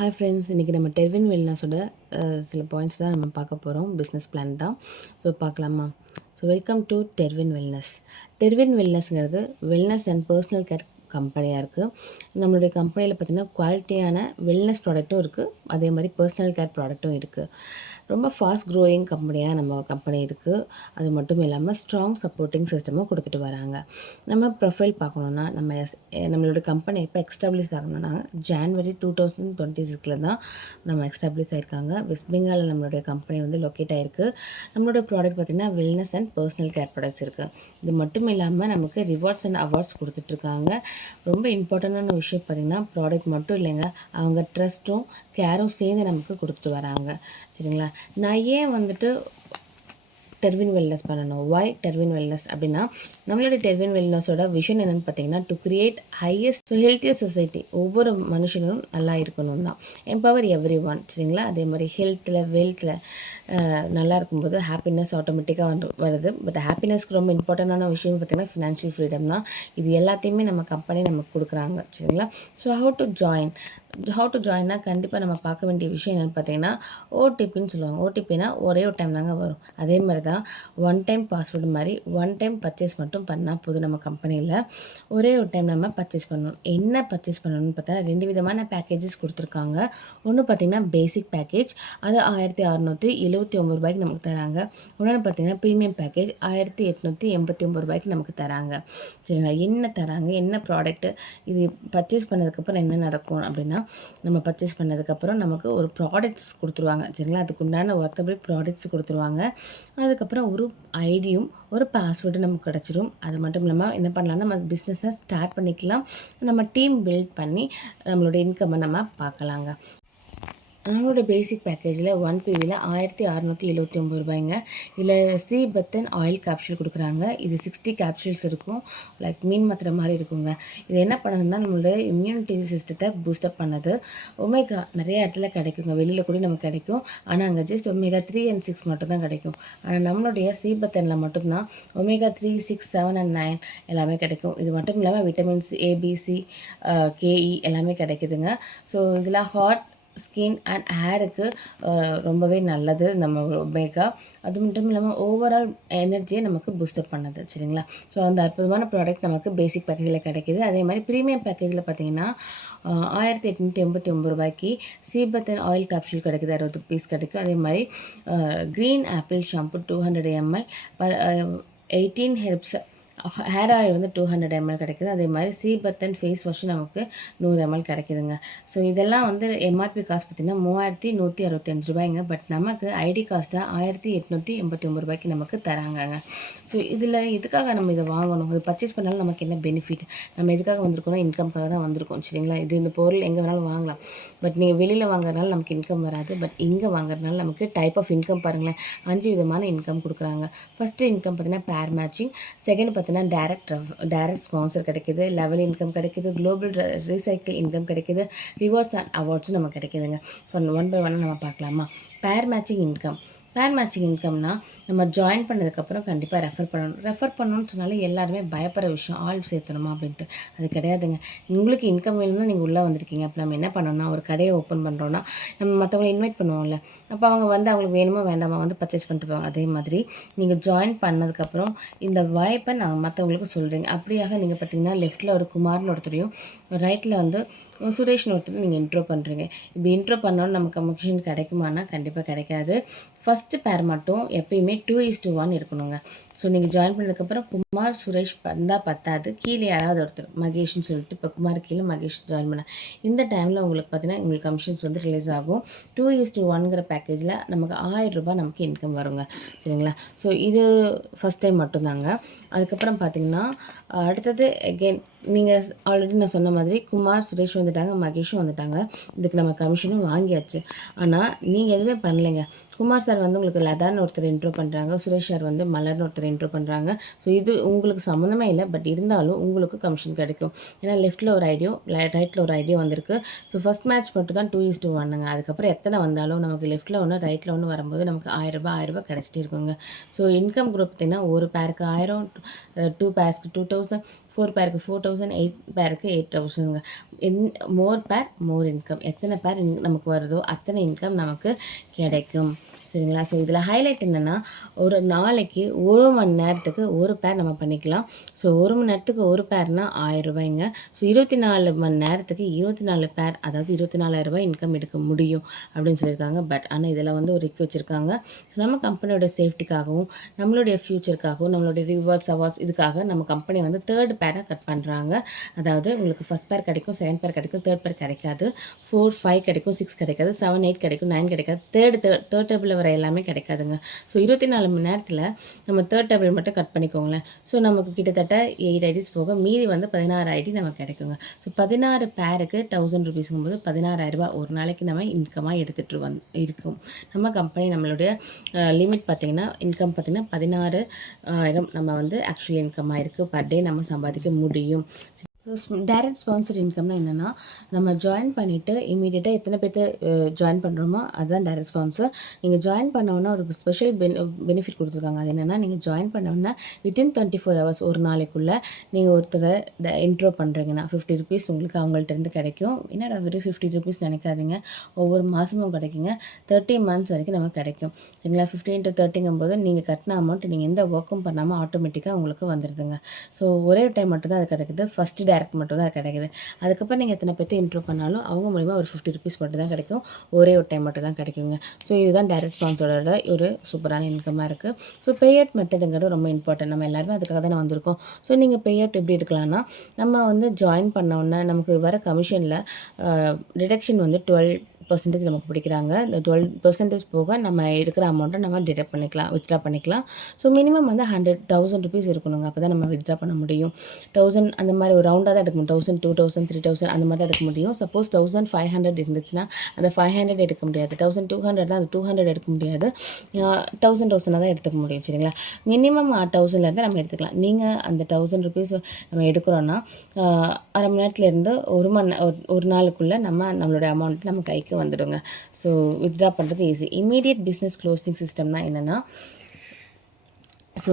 Hi friends, இன்றைக்கி நம்ம டெர்வின் வெல்னஸோட சில பாயிண்ட்ஸ் தான் நம்ம பார்க்க போகிறோம். பிஸ்னஸ் பிளான் தான். ஸோ பார்க்கலாமா? So welcome to Dervin Wellness. Dervin வெல்னஸ்ங்கிறது வெல்னஸ் அண்ட் பர்சனல் கேர் கம்பெனியாக இருக்குது. நம்மளுடைய கம்பெனியில் பார்த்திங்கன்னா குவாலிட்டியான வெல்னஸ் ப்ராடக்ட்டும் இருக்குது, அதே மாதிரி பர்சனல் கேர் ப்ராடக்ட்டும் இருக்குது. ரொம்ப ஃபாஸ்ட் க்ரோயிங் கம்பெனியாக நம்ம கம்பெனி இருக்குது. அது மட்டும் இல்லாமல் ஸ்ட்ராங் சப்போர்ட்டிங் சிஸ்டமும் கொடுத்துட்டு வராங்க. நம்ம ப்ரொஃபைல் பார்க்கணுன்னா நம்மளோட கம்பெனி இப்போ எக்ஸ்டாப்ளிஷ் ஆகணும்னா ஜான்வரி 2026 தான் நம்ம எக்ஸ்டாப்ளிஷ் ஆகிருக்காங்க. வெஸ்ட் பெங்காலில் நம்மளுடைய கம்பெனி வந்து லொக்கேட் ஆகிருக்கு. நம்மளோட ப்ராடக்ட் பார்த்திங்கன்னா wellness and personal care products இருக்குது. இது மட்டும் இல்லாமல் நமக்கு ரிவார்ட்ஸ் அண்ட் அவார்ட்ஸ் கொடுத்துட்ருக்காங்க. ரொம்ப இம்பார்ட்டண்டான விஷயம் பார்த்திங்கன்னா ப்ராடக்ட் மட்டும் இல்லைங்க, அவங்க ட்ரஸ்ட்டும் கேரும் சேர்ந்து நமக்கு கொடுத்துட்டு வராங்க. சரிங்களா? நான் ஏன் வந்துட்டு டெர்வின் வெல்னஸ் பண்ணணும்? வாய் டெர்வின் வெல்னஸ் அப்படின்னா, நம்மளோட டெர்வின் வெல்னஸோட விஷன் என்னென்னு பார்த்தீங்கன்னா, to create highest healthier society. ஒவ்வொரு மனுஷனும் நல்லா இருக்கணும் தான். Empower every one. சரிங்களா? அதே மாதிரி ஹெல்த்தில் வெல்த்தில் நல்லா இருக்கும்போது ஹாப்பினஸ் ஆட்டோமேட்டிக்காக வருது. பட் ஹாப்பினஸ்க்கு ரொம்ப இம்பார்ட்டண்டான விஷயம் பார்த்திங்கன்னா ஃபினான்ஷியல் ஃப்ரீடம் தான். இது எல்லாத்தையுமே நம்ம கம்பெனி நமக்கு கொடுக்குறாங்க. சரிங்களா? ஸோ ஹவு டு ஜாயின்னா கண்டிப்பாக நம்ம பார்க்க வேண்டிய விஷயம் என்னென்னு பார்த்தீங்கன்னா ஓடிபின்னு சொல்லுவாங்க. ஓடிபினா ஒரே ஒரு டைம் தாங்க வரும். அதே மாதிரி தான் ஒன் டைம் பாஸ்வேர்டு மாதிரி ஒன் டைம் பர்ச்சேஸ் மட்டும் பண்ணால் போதும். நம்ம கம்பெனியில் ஒரே ஒரு டைம் நம்ம பர்ச்சேஸ் பண்ணணும். என்ன பர்ச்சேஸ் பண்ணணும்னு பார்த்தா 2 விதமான பேக்கேஜஸ் கொடுத்துருக்காங்க. ஒன்று பார்த்திங்கன்னா பேசிக் பேக்கேஜ், அது 1679 ரூபாய்க்கு நமக்கு தராங்க. இன்னொன்று பார்த்திங்கன்னா ப்ரீமியம் பேக்கேஜ் 1889 ரூபாய்க்கு நமக்கு தராங்க. சரிங்களா? என்ன தராங்க, என்ன ப்ராடக்ட்டு, இது பர்ச்சேஸ் பண்ணதுக்கப்புறம் என்ன நடக்கும் அப்படின்னா, நம்ம பர்ச்சேஸ் பண்ணதுக்கப்புறம் நமக்கு ஒரு ப்ராடக்ட்ஸ் கொடுத்துருவாங்க. சரிங்களா? அதுக்கு உண்டான ஒர்த்தபிள் ப்ராடக்ட்ஸ் கொடுத்துருவாங்க. அதுக்கப்புறம் ஒரு ஐடியும் ஒரு பாஸ்வேர்டும் நமக்கு கிடச்சிரும். அது மட்டும் இல்லாமல் என்ன பண்ணலாம்னா, நம்ம பிஸ்னஸை ஸ்டார்ட் பண்ணிக்கலாம். நம்ம டீம் பில்ட் பண்ணி நம்மளோட இன்கம்மை நம்ம பார்க்கலாங்க. நம்மளோட பேசிக் பேக்கேஜில் 1 PVயில் 1679 ரூபாய்ங்க. இதில் சி பத்தன் ஆயில் கேப்சூல் கொடுக்குறாங்க. இது 60 கேப்சூல்ஸ் இருக்கும். லைக் மீன் மாத்திரை மாதிரி இருக்குங்க. இது என்ன பண்ணுதுன்னா நம்மளோட இம்யூனிட்டி சிஸ்டத்தை பூஸ்டப் பண்ணுது. ஒமேகா நிறைய இடத்துல கிடைக்குங்க, வெளியில் கூட நமக்கு கிடைக்கும். ஆனால் அங்கே ஜஸ்ட் ஒமேகா 3 and 6 மட்டும் தான் கிடைக்கும். ஆனால் நம்மளுடைய சி பத்தனில் மட்டும்தான் ஒமேகா 3, 6, 7 and 9 எல்லாமே கிடைக்கும். இது மட்டும் இல்லாமல் விட்டமின்ஸ் ஏபிசி கேஇ எல்லாமே கிடைக்குதுங்க. ஸோ இதில் ஹார்ட், ஸ்கின் அண்ட் ஹேருக்கு ரொம்பவே நல்லது நம்ம ஒமேகா. அது மட்டும் இல்லாமல் ஓவரால் எனர்ஜியை நமக்கு பூஸ்டப் பண்ணுது. சரிங்களா? ஸோ அந்த அற்புதமான ப்ராடக்ட் நமக்கு பேசிக் பேக்கேஜில் கிடைக்கிது. அதே மாதிரி ப்ரீமியம் பேக்கேஜில் பார்த்தீங்கன்னா 1889 ரூபாய்க்கு சீபத்தன் ஆயில் கேப்சூல் கிடைக்குது, 60 பீஸ் கிடைக்கும். அதே மாதிரி green apple shampoo 200 ml 18 herbs hair oil வந்து 200 ml கிடைக்குது. அதே மாதிரி சீபத்தன் ஃபேஸ் வாஷும் நமக்கு 100 ml கிடைக்குதுங்க. ஸோ இதெல்லாம் வந்து எம்ஆர்பி காஸ்ட் பார்த்திங்கன்னா 3165 ரூபாய்ங்க. பட் நமக்கு ஐடி காஸ்ட்டாக 1889 ரூபாய்க்கு நமக்கு தராங்கங்க. ஸோ இதில் எதுக்காக நம்ம இதை வாங்கணும், இது பர்ச்சேஸ் பண்ணாலும் நமக்கு என்ன பெனிஃபிட், நம்ம எதுக்காக வந்திருக்கோம்னா இன்கம்காக தான் வந்திருக்கோம். சரிங்களா? இந்த பொருள் எங்கே வேணாலும் வாங்கலாம். பட் நீங்கள் வெளியில் வாங்குறதுனால நமக்கு இன்கம் வராது. பட் இங்கே வாங்குறதுனால நமக்கு டைப் ஆஃப் இன்கம் பாருங்களேன், 5 விதமான இன்கம் கொடுக்குறாங்க. ஃபஸ்ட்டு இன்கம் பார்த்திங்கன்னா பேர் மேட்சிங், செகண்ட் பார்த்திங்கன்னா டைரக்ட் ஸ்பான்சர் கிடைக்கிது, லெவல் இன்கம் கிடைக்கிது, குளோபல் ரீசைக்கிள் இன்கம் கிடைக்கிது, ரிவார்ட்ஸ் அண்ட் அவார்ட்ஸும் நமக்கு கிடைக்கிதுங்க. ஒன் பை ஒன்னாக நம்ம பார்க்கலாமா? பேர் மேட்சிங் இன்கம்னா நம்ம ஜாயின் பண்ணதுக்கப்புறம் கண்டிப்பாக ரெஃபர் பண்ணணும்னு சொன்னாலே எல்லாருமே பயப்படுற விஷயம், ஆள் சேர்த்தணுமா அப்படின்ட்டு. அது கிடையாதுங்க. உங்களுக்கு இன்கம் வேணும்னா நீங்கள் உள்ளே வந்திருக்கீங்க. அப்போ நம்ம என்ன பண்ணோம்னா, ஒரு கடையை ஓப்பன் பண்ணுறோன்னா நம்ம மற்றவங்களை இன்வைட் பண்ணுவோம்ல, அப்போ அவங்க வந்து அவங்களுக்கு வேணுமோ வேண்டாமா வந்து பர்ச்சேஸ் பண்ணிட்டு போவாங்க. அதே மாதிரி நீங்கள் ஜாயின் பண்ணதுக்கப்புறம் இந்த வாய்ப்பை நாங்கள் மற்றவங்களுக்கு சொல்கிறீங்க. அப்படியாக நீங்கள் பார்த்தீங்கன்னா லெஃப்ட்டில் ஒரு குமார்னு ஒருத்தரையும், ரைட்டில் வந்து சுரேஷ்னு ஒருத்தர் நீங்கள் இன்ட்ரோ பண்ணுறீங்க. இப்படி இன்ட்ரோ பண்ணோன்னு நமக்கு கமிஷன் கிடைக்குமானா கண்டிப்பாக கிடைக்காது. ஃபஸ்ட்டு பேர் மட்டும் எப்பயுமே 2:1 இருக்கணுங்க. ஸோ நீங்கள் ஜாயின் பண்ணதுக்கப்புறம் குமார் சுரேஷ் வந்தால் பத்தாது, கீழே யாராவது ஒருத்தர் மகேஷ்னு சொல்லிட்டு, இப்போ குமார் கீழே மகேஷ் ஜாயின் பண்ண இந்த டைமில் உங்களுக்கு பார்த்தீங்கன்னா உங்களுக்கு கமிஷன்ஸ் வந்து ரிலீஸ் ஆகும். 2:1ங்கிற பேக்கேஜில் நமக்கு 1000 ரூபாய் நமக்கு இன்கம் வருங்க. சரிங்களா? ஸோ இது ஃபஸ்ட் டைம் மட்டும்தாங்க. அதுக்கப்புறம் பார்த்தீங்கன்னா அடுத்தது அகெயின் நீங்கள் ஆல்ரெடி நான் சொன்ன மாதிரி குமார் சுரேஷ் வந்துட்டாங்க, மகேஷும் வந்துட்டாங்க. இதுக்கு நம்ம கமிஷனும் வாங்கியாச்சு. ஆனால் நீங்கள் எதுவுமே பண்ணலைங்க. குமார் சார் வந்து உங்களுக்கு லதான்னு ஒருத்தர் இன்ட்ரோ பண்ணுறாங்க, சுரேஷ் சார் வந்து மலர்னு ஒருத்தர் இன்ட்ரோ பண்ணுறாங்க. ஸோ இது உங்களுக்கு சம்மந்தமே இல்லை. பட் இருந்தாலும் உங்களுக்கு கமிஷன் கிடைக்கும். ஏன்னா லெஃப்ட்டில் ஒரு ஐடியோ ரைட்டில் ஒரு ஐடியோ வந்திருக்கு. ஸோ ஃபஸ்ட் மேட்ச் மட்டும் தான் 2:1ங்க. அதுக்கப்புறம் எத்தனை வந்தாலும் நமக்கு லெஃப்ட்டில் ஒன்று ரைட்டில் ஒன்று வரும்போது நமக்கு 1000 ரூபாய் கிடச்சிட்டே இருக்குங்க. ஸோ இன்கம் குரூப் பார்த்திங்கன்னா ஒரு பேருக்கு 1000, 2 பேர்ஸ்க்கு 2000, 3000, 4 பேருக்கு 4000, 8 பேருக்கு 8000ங்க. மோர் பேர் மோர் இன்கம். எத்தனை பேர் நமக்கு வருதோ அத்தனை இன்கம் நமக்கு கிடைக்கும். சரிங்களா? ஸோ இதில் ஹைலைட் என்னென்னா, ஒரு நாளைக்கு 1 மணி நேரத்துக்கு ஒரு பேர் நம்ம பண்ணிக்கலாம். ஸோ 1 மணி நேரத்துக்கு ஒரு பேர்னா ரூ. 1000. ஸோ 24 மணி நேரத்துக்கு 24 பேர், அதாவது 24,000 இன்கம் எடுக்க முடியும் அப்படின்னு சொல்லியிருக்காங்க. பட் ஆனால் இதில் வந்து ஒரு ரிக் வச்சுருக்காங்க. நம்ம கம்பெனியோட சேஃப்டிக்காகவும் நம்மளுடைய ஃப்யூச்சருக்காகவும் நம்மளுடைய ரிவார்ட்ஸ் அவார்ட்ஸ் இதுக்காக நம்ம கம்பெனி வந்து 3rd பேரை கட் பண்ணுறாங்க. அதாவது உங்களுக்கு ஃபஸ்ட் பேர் கிடைக்கும், 2nd பேர் கிடைக்கும், 3rd பேர் கிடைக்காது, 4, 5 கிடைக்கும், 6 கிடைக்காது, 7, 8 கிடைக்கும், 9 கிடைக்காது, தேர்ட் டேபிள் வர எல்லாமே கிடைக்காதுங்க. ஸோ 24 மணி நேரத்தில் நம்ம 3rd டேபிள் மட்டும் கட் பண்ணிக்கோங்களேன். ஸோ நமக்கு கிட்டத்தட்ட 8 ஐடிஸ் போக மீதி வந்து 16 ஐடி நமக்கு கிடைக்குங்க. ஸோ 16 பேருக்கு 1000 ருபீஸுங்கும்போது 16,000 ஒரு நாளைக்கு நம்ம இன்கமாக எடுத்துகிட்டு இருக்கும். நம்ம கம்பெனி நம்மளுடைய லிமிட் பார்த்திங்கன்னா இன்கம் பார்த்திங்கன்னா 16,000 நம்ம வந்து ஆக்சுவல் இன்கமாக இருக்குது. பர் டே நம்ம சம்பாதிக்க முடியும். ஸோ டைரக்ட் ஸ்பான்சர் இன்கம்னா என்னென்னா, நம்ம ஜாயின் பண்ணிவிட்டு இமீடியட்டாக எத்தனை பேர்த்து ஜாயின் பண்ணுறோமோ அதுதான் டைரக்ட் ஸ்பான்சர். நீங்கள் ஜாயின் பண்ணோன்னா ஒரு ஸ்பெஷல் பெனிஃபிட் கொடுத்துருக்காங்க. அது என்னென்னா, நீங்கள் ஜாயின் பண்ணோன்னா வித்தின் 24 ஹவர்ஸ் ஒரு நாளைக்குள்ளே நீங்கள் ஒருத்தரை இன்ட்ரோ பண்ணுறீங்கன்னா 50 ருபீஸ் உங்களுக்கு அவங்கள்ட்டேருந்து கிடைக்கும். என்னடா வெறும் 50 ருபீஸ் நினைக்காதீங்க, ஒவ்வொரு மாதமும் கிடைக்குங்க. 30 மந்த்ஸ் வரைக்கும் நமக்கு கிடைக்கும். சரிங்களா? 50 into 30ங்கும்போது நீங்கள் கட்டின அமௌண்ட் நீங்கள் எந்த ஒர்க்கும் பண்ணாமல் ஆட்டோமேட்டிக்காக உங்களுக்கு வந்துடுதுங்க. ஸோ ஒரே டைம் மட்டும் தான் அது கிடைக்குது. ஃபஸ்ட்டு டைரக்ட் மட்டும் தான் கிடைக்குது. அதுக்கப்புறம் நீங்கள் எத்தனை பேர்த்து இன்ட்ரோ பண்ணாலும் அவங்க மூலிமா ஒரு 50 ருபீஸ் மட்டும் தான் கிடைக்கும். ஒரே ஒரு டைம் மட்டும் தான் கிடைக்குங்க. ஸோ இதுதான் டைரக்ட் ஸ்பான்சரோட ஒரு சூப்பரான இன்கமாக இருக்குது. ஸோ பேஅவுட் மெத்தடுங்கிறது ரொம்ப இம்பார்ட்டன்ட். நம்ம எல்லாருமே அதுக்காக தானே வந்திருக்கோம். ஸோ நீங்கள் பேஅவுட் எப்படி எடுக்கலாம்னா, நம்ம வந்து ஜாயின் பண்ணோன்னே நமக்கு வர கமிஷனில் டிடக்ஷன் வந்து 12% நமக்கு பிடிக்கிறாங்க. இந்த 12% போக நம்ம எடுக்கிற அமௌண்ட்டை நம்ம டிடக்ட் பண்ணிக்கலாம், வித்ட்ரா பண்ணிக்கலாம். ஸோ மினிமம் வந்து 100,000 ருபீஸ் இருக்கணுங்க. அப்போ தான் நம்ம வித்ட்ரா பண்ண முடியும். 1000 அந்த மாதிரி ஒரு ரவுண்டாக தான் எடுக்க முடியும். 1000, 2000, 3000 அந்த மாதிரி தான் எடுக்க முடியும். சப்போஸ் 1500 இருந்துச்சுன்னா அந்த 500 எடுக்க முடியாது. 1200 தான், அந்த 200 எடுக்க முடியாது. 1000 தான் எடுத்துக்க முடியும். சரிங்களா? மினிமம் 1000லேருந்து நம்ம எடுத்துக்கலாம். நீங்கள் அந்த 1000 ருபீஸ் நம்ம எடுக்கிறோன்னா அரை மணி நேரத்துலேருந்து ஒரு நாளுக்குள்ளே நம்மளோட அமௌண்ட் நம்ம கைக்கு வந்துடுங்க. ஸோ வித்ட்ரா பண்ணுறது ஈஸி. இமீடியட் பிஸ்னஸ் க்ளோசிங் சிஸ்டம்னா என்னென்னா, ஸோ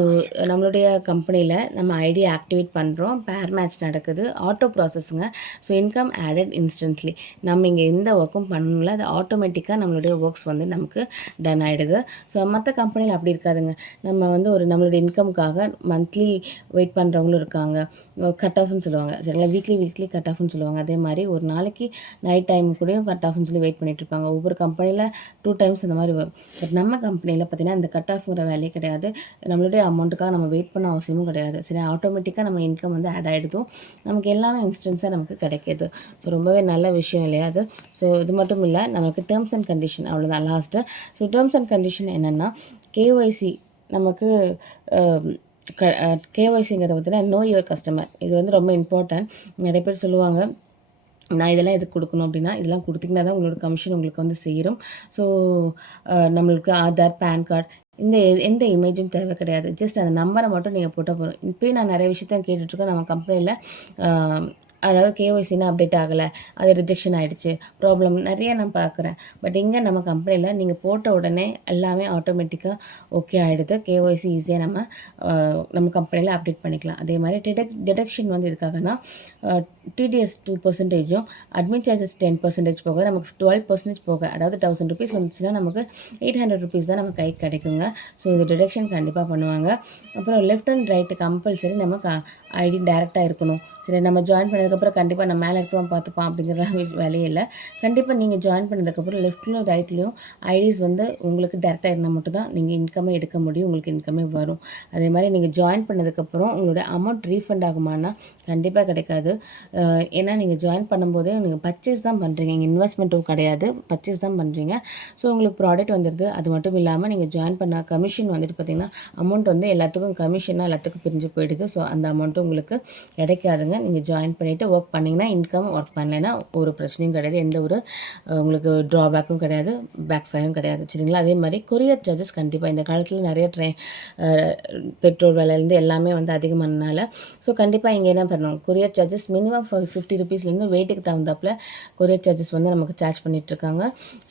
நம்மளுடைய கம்பெனியில் நம்ம ஐடி ஆக்டிவேட் பண்ணுறோம், பேர் மேட்ச் நடக்குது, ஆட்டோ ப்ராசஸுங்க. So income added instantly. நம்ம இங்கே எந்த ஒர்க்கும் பண்ணல, அது ஆட்டோமேட்டிக்காக நம்மளுடைய ஒர்க்ஸ் வந்து நமக்கு டன் ஆகிடுது. ஸோ மற்ற கம்பெனியில் அப்படி இருக்காதுங்க. நம்ம வந்து நம்மளுடைய இன்கம்காக மந்த்லி வெயிட் பண்ணுறவங்களும் இருக்காங்க. கட் ஆஃப்னு சொல்லுவாங்க. சரிங்களா? வீக்லி கட் ஆஃப்னு சொல்லுவாங்க. அதே மாதிரி ஒரு நாளைக்கு நைட் டைம் கூடயும் கட் ஆஃப்னு சொல்லி வெயிட் பண்ணிகிட்டு இருப்பாங்க. ஒவ்வொரு கம்பெனியில் 2 டைம்ஸ் அந்த மாதிரி வரும். பட் நம்ம கம்பெனியில் பார்த்திங்கன்னா இந்த கட் ஆஃப்ங்கிற வேலையே கிடையாது. நம்மளுடைய அமௌண்ட்டுக்காக நம்ம வெயிட் பண்ண அவசியமும் கிடையாது. சரி, ஆட்டோமேட்டிக்காக நம்ம இன்கம் வந்து ஆட் ஆகிடுதும், நமக்கு எல்லாமே இன்ஸ்டன்ஸாக நமக்கு கிடைக்கிது. ஸோ ரொம்பவே நல்ல விஷயம் இல்லையா அது? ஸோ இது மட்டும் இல்லை, நமக்கு டேர்ம்ஸ் அண்ட் கண்டிஷன் அவ்வளோதான் last. So terms and condition என்னென்னா, கேஒய்சி நமக்கு கேஒய்சிங்கிறத பார்த்தீங்கன்னா நோ யுவர் கஸ்டமர். இது வந்து ரொம்ப இம்பார்ட்டன்ட். நிறைய பேர் சொல்லுவாங்க, நான் இதெல்லாம் எதுக்கு கொடுக்கணும் அப்படின்னா, இதெல்லாம் கொடுத்திங்கன்னா தான் உங்களோட கமிஷன் உங்களுக்கு வந்து சேரும். ஸோ நம்மளுக்கு ஆதார், பேன் கார்டு எந்த இமேஜும் தேவை கிடையாது. ஜஸ்ட் அந்த நம்பரை மட்டும் நீங்கள் போட்டால் போதும். இப்போயும் நான் நிறைய விஷயத்த கேட்டுட்ருக்கேன். நம்ம கம்பெனியில் அதாவது கேஒய்சினா அப்டேட் ஆகலை, அது ரிஜெக்ஷன் ஆகிடுச்சு, ப்ராப்ளம் நிறைய நான் பார்க்குறேன். பட் இங்கே நம்ம கம்பெனியில் நீங்கள் போட்ட உடனே எல்லாமே ஆட்டோமேட்டிக்காக ஓகே ஆகிடுது. கேஒய்சி ஈஸியாக நம்ம கம்பெனியில் அப்டேட் பண்ணிக்கலாம். அதே மாதிரி டிடக்ஷன் வந்து எதுக்காகனா, டிடிஎஸ் 2%, அட்மின் சார்ஜஸ் 10% போக நமக்கு 12% போக, அதாவது 1000 ருபீஸ் வந்துச்சுன்னா நமக்கு 800 ருபீஸ் தான் நம்ம கைக்கு கிடைக்குங்க. ஸோ இது டிடக்ஷன் கண்டிப்பாக பண்ணுவாங்க. அப்புறம் லெஃப்ட் அண்ட் ரைட்டு கம்பல்சரி நமக்கு ஐடி டேரெக்டாக இருக்கணும். சரி, நம்ம ஜாயின் பண்ணதுக்கப்புறம் கண்டிப்பாக நம்ம மேலே இருக்கிறோம் பார்த்துப்பான் அப்படிங்கிற வேலையே இல்லை. கண்டிப்பாக நீங்கள் ஜாயின் பண்ணதுக்கப்புறம் லெஃப்ட்லையும் ரைட்லேயும் ஐடிஸ் வந்து உங்களுக்கு டேரெக்டாக இருந்தால் மட்டும்தான் நீங்கள் இன்கமே எடுக்க முடியும், உங்களுக்கு இன்கமே வரும். அதே மாதிரி நீங்கள் ஜாயின் பண்ணதுக்கப்புறம் உங்களோட அமௌண்ட் ரீஃபண்ட் ஆகுமானா கண்டிப்பாக கிடைக்காது. ஏன்னா நீங்கள் ஜாயின் பண்ணும்போதே நீங்கள் பர்ச்சேஸ் தான் பண்ணுறீங்க, இங்கே இன்வெஸ்ட்மெண்ட்டும் கிடையாது, பர்ச்சேஸ் தான் பண்ணுறீங்க. ஸோ உங்களுக்கு ப்ராடக்ட் வந்துடுது. அது மட்டும் இல்லாமல் நீங்கள் ஜாயின் பண்ண கமிஷன் வந்துட்டு பார்த்திங்கன்னா அமௌண்ட் வந்து எல்லாத்துக்கும் கமிஷனாக எல்லாத்துக்கும் பிரிஞ்சு போயிடுது. ஸோ அந்த அமௌண்ட்டும் உங்களுக்கு கிடைக்காதுங்க. பண்ணுங்கள். நீங்கள் ஜாயின் பண்ணிவிட்டு ஒர்க் பண்ணிங்கன்னா இன்கம், ஒர்க் பண்ணலைன்னா ஒரு பிரச்சனையும் கிடையாது. எந்த ஒரு உங்களுக்கு ட்ராபேக்கும் கிடையாது, பேக் ஃபயரும் கிடையாது. சரிங்களா? அதே மாதிரி கொரியர் சார்ஜஸ் கண்டிப்பாக இந்த காலத்தில் நிறைய பெட்ரோல் விலையிலேருந்து எல்லாமே வந்து அதிகமானனால ஸோ கண்டிப்பாக இங்கே என்ன பண்ணணும், கொரியர் சார்ஜஸ் மினிமம் 50 ருபீஸ்லேருந்து வெயிட்டுக்கு தகுந்தாப்பில் கொரியர் சார்ஜஸ் வந்து நமக்கு சார்ஜ் பண்ணிகிட்ருக்காங்க.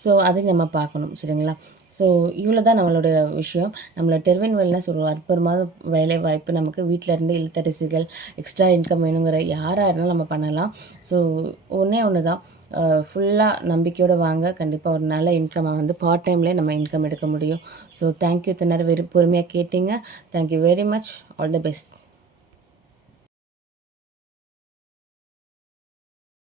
ஸோ அதையும் நம்ம பார்க்கணும். சரிங்களா? ஸோ இவ்வளோ தான் நம்மளோட விஷயம். நம்மளோட டெர்வின் வெல்னஸ் ஒரு அற்புதமான வேலை வாய்ப்பு. நமக்கு வீட்டில் இருந்து இல்லத்தரசிகள் எக்ஸ்ட்ரா இன்கம் வேணுங்கிற யாராக இருந்தாலும் நம்ம பண்ணலாம். ஸோ ஒன்று தான், ஃபுல்லாக நம்பிக்கையோடு வாங்க. கண்டிப்பாக ஒரு நல்ல இன்கம் வந்து பார்ட் டைம்லேயே நம்ம இன்கம் எடுக்க முடியும். So thank you. இத்தனை நேரம் பொறுமையாக கேட்டீங்க. Thank you very much. All the best.